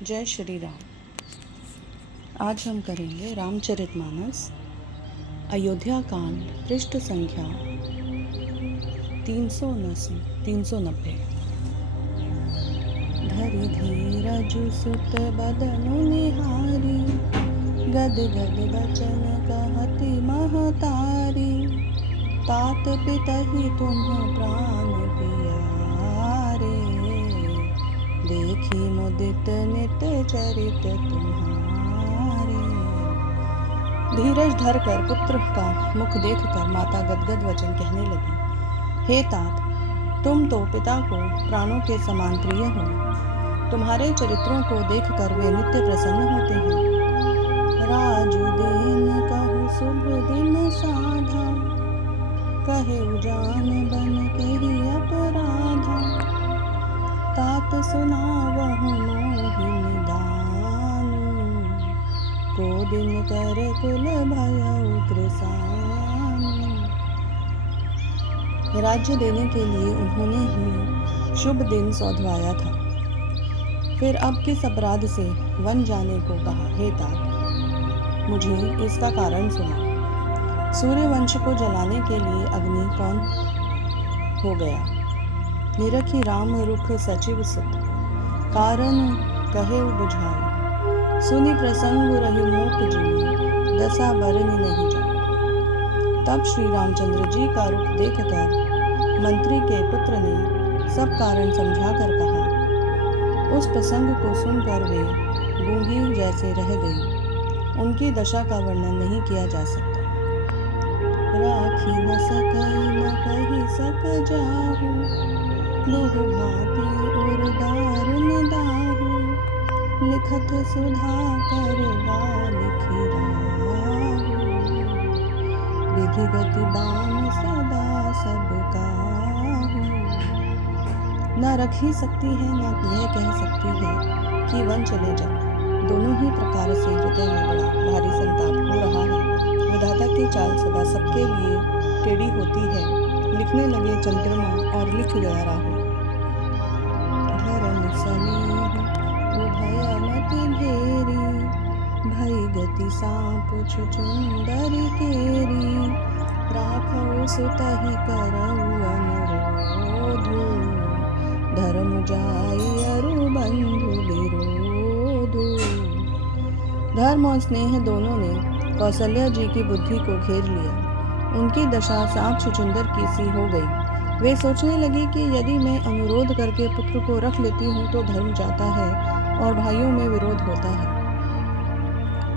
जय श्री राम। आज हम करेंगे रामचरितमानस अयोध्या कांड पृष्ठ संख्या 390। धरि धीरजु सुत बदनु निहारी, गद गद बचन कहति महतारी। तात पितहि तुम्ह प्राण पियारे, देखी मुदित नित चरित तुम्हारे। धीरज धरकर पुत्र का मुख देखकर माता गदगद वचन कहने लगी, हे तात, तुम तो पिता को प्राणों के समान प्रिय हो। तुम्हारे चरित्रों को देखकर वे नित्य प्रसन्न होते हैं। राजु दीन कहु शुभ दिन साधा, कहे उजान बन के ही अपराधा। तात सुनावहु मोहि दानु, को दिन कर कुल भयउ कृसानु। राज्य देने के लिए उन्होंने ही शुभ दिन सौधवाया था। फिर अब किस अपराध से वन जाने को कहा। हे तात, मुझे इसका कारण सुना। सूर्यवंश को जलाने के लिए अग्नि कौन हो गया। निरखी राम रुख सचिव सुत, कारण कहे बुझाए। सुनि प्रसंग रही मूक जिमी, दशा बरनि नहीं जाए। तब श्री रामचंद्र जी का रुख देखकर मंत्री के पुत्र ने सब कारण समझाकर कहा। उस प्रसंग को सुनकर वे गूंगी जैसे रह गई। उनकी दशा का वर्णन नहीं किया जा सकता। राखी न सकई न कही सक जाहु, बहु भांति और दारुन दाहु। लिखत सुधा करवा लिखी राहु, विधि गति बान सदा सब काहू। न रख ही सकती है न यह कह सकती है कि वन चले जाओ। दोनों ही प्रकार से हृदय में बड़ा भारी संताप हो रहा है। विधाता की चाल सदा सबके लिए टेढ़ी होती है। लिखने लगे चंद्रमा और लिख गया राहु। धर्म स्नेह उभय मति घेरी, भई गति सांप छुचुंदरी केरी। राखौ सुतहि करऊ अनुरोधु, धर्म जाई अरु बंधु विरोधु। धर्म और स्नेह दोनों ने कौशल्या जी की बुद्धि को घेर लिया। उनकी दशा सांप छुचुंदर की सी हो गई। वे सोचने लगी कि यदि मैं अनुरोध करके पुत्र को रख लेती हूँ तो धर्म जाता है और भाइयों में विरोध होता है।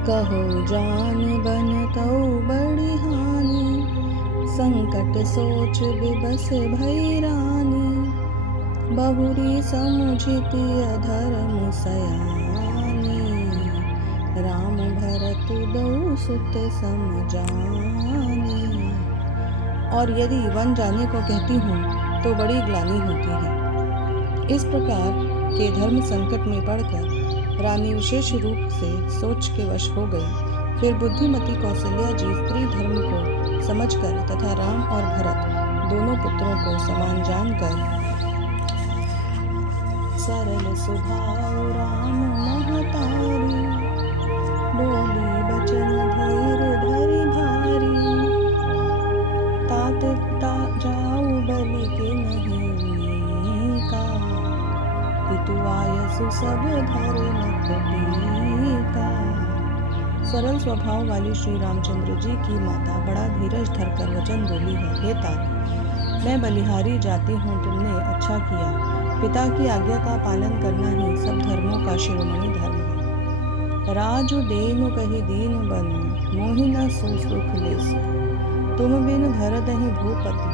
कहो जान बन तौ बड़ी हानि, संकट सोच विबस भई रानी। बहुरी समुझिति अधर्म सयानी, राम भरत दऊ सुत समझानी। और यदि वन जाने को कहती हूँ तो बड़ी ग्लानि होती है। इस प्रकार के धर्म संकट में पड़कर रानी विशेष रूप से सोच के वश हो गई। फिर बुद्धिमती कौशल्या जी स्त्री धर्म को समझकर तथा राम और भरत दोनों पुत्रों को समान जानकर सरल स्वभाव राम महतारी, बोली बचन धीर धरि भारी। तात जाऊ बलि के नहीं उनीका, पितु आयसु सब धर्म टीका। सरल स्वभाव वाली श्री रामचंद्र जी की माता बड़ा धीरज धरकर वचन बोली है। हे तात, मैं बलिहारी जाती हूँ, तुमने अच्छा किया। पिता की आज्ञा का पालन करना ही सब धर्मों का शिरोमणि धर्म है। राजु देनु कही दीन बनु, मोहि न सुख लेसु। तुम बिन भरदहि भूपति,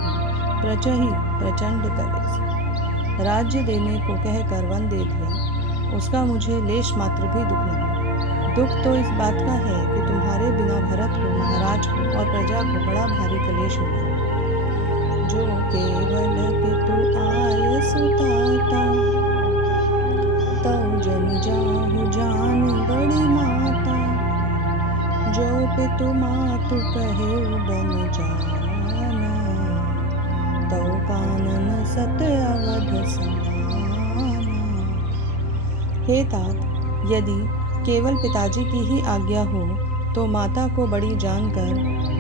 प्रचहि प्रचंड कलेसु। राज्य देने को कहकर वन दे दिया, उसका मुझे लेश मात्र भी दुख नहीं। दुख तो इस बात का है कि तुम्हारे बिना भरत को, महाराज को और प्रजा को बड़ा भारी कलेश होगा। जो केवल पितु आयसु ताता, तौ जन जाहु जान बड़ी माता। जो पितु मातु कहे बन जाना, तौ कानन सत अवध समाना। हे तात, यदि केवल पिताजी की ही आज्ञा हो तो माता को बड़ी जानकर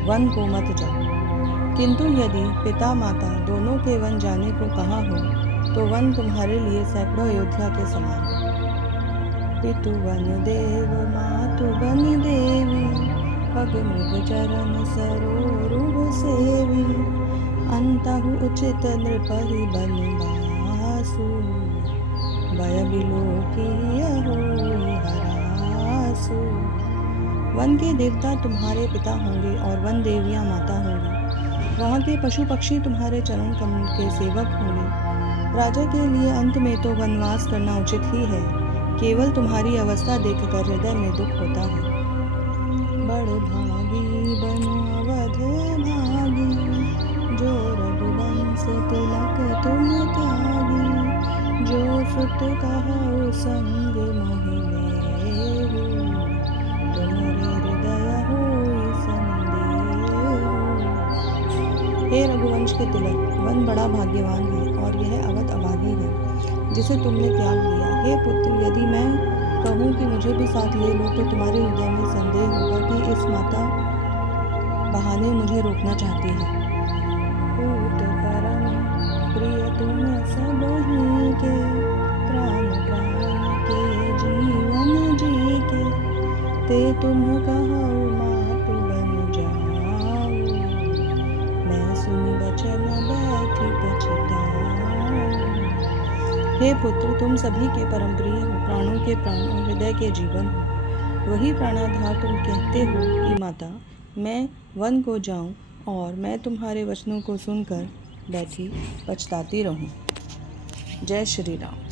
वन को मत जाओ, किंतु यदि पिता माता दोनों के वन जाने को कहा हो तो वन तुम्हारे लिए सैकड़ों अयोध्या के समान है। पितु वन देव मातु वन देवी, पग मृग चरण सरोरुह सेवी, अंतहु उचित नृपहि बनवासु, भय बिलोकिय होई हरासु। वन के देवता तुम्हारे पिता होंगे और वन देवियां माता होंगी। वहाँ के पशु पक्षी तुम्हारे चरण कमल के सेवक होंगे। राजा के लिए अंत में तो वनवास करना उचित ही है। केवल तुम्हारी अवस्था देखकर हृदय में दुख होता है। बड़ भागी बनो अवध भागी, जो रघुवंश तिलक तुम त्यागी, जो सुत कहु संग मोहि लेहु, तुम्हारे हृदय होई संदेहु। हे रघुवंश के तिलक, वन बड़ा भाग्यवान है और यह अवध अभागी है जिसे तुमने त्याग दिया। हे पुत्र, यदि मैं कहूँ कि मुझे भी साथ ले लो तो तुम्हारे हृदय में संदेह होगा कि इस माता बहाने मुझे रोकना चाहती है। पूत परम प्रिय तुम सब ही के, प्राण प्राण के जीवन जी के, ते तुम कहो मातु बन जाओ, मैं सुनी बचन बैठी पछताओ। हे पुत्र, तुम सभी के परम प्रिय हो, प्राणों के प्राण और हृदय के जीवन हो। वही प्राणाधार तुम कहते हो कि माता मैं वन को जाऊं और मैं तुम्हारे वचनों को सुनकर बैठी पछताती रहूं। जय श्री राम।